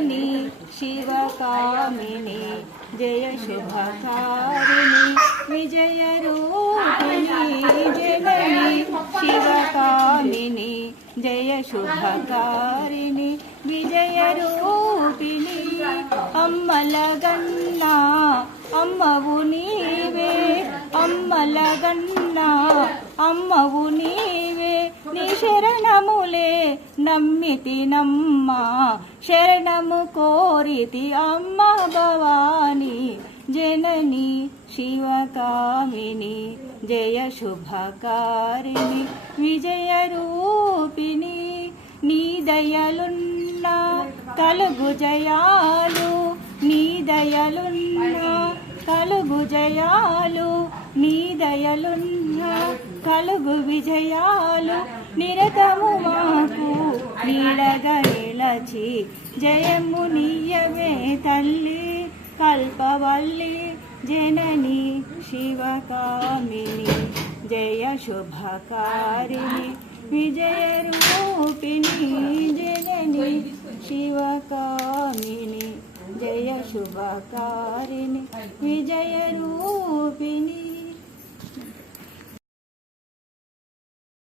जननी शिवकामिनी जय शुभकारिणी विजयरूपिणी जननी शिवकामिनी जय शुभकारिणी विजयरूपिणी अम्मलगन्ना अम्मवु नीवे अम्मलगन्ना अम्मवु नीवे नी शरणमुले नम्मिति नम्मा शरणमु कोरिति अम्म भवानी जननी शिवकामिनी जय शुभकारिणी विजयरूपिणी నీ దయలున్న కలుగు జయాలు నీ దయలున్న కలుగు జయాలు నీ దయలున్న కలుగు విజయాలు నిరతము మాకు నీడగా నిలచి జయము నీయవే తల్లి కల్పవల్లి జనని శివకామిని జయ శుభకారిణి विजयरूपिणी जननी शिवकामिनी जय शुभकारिणी विजयरूपिणी।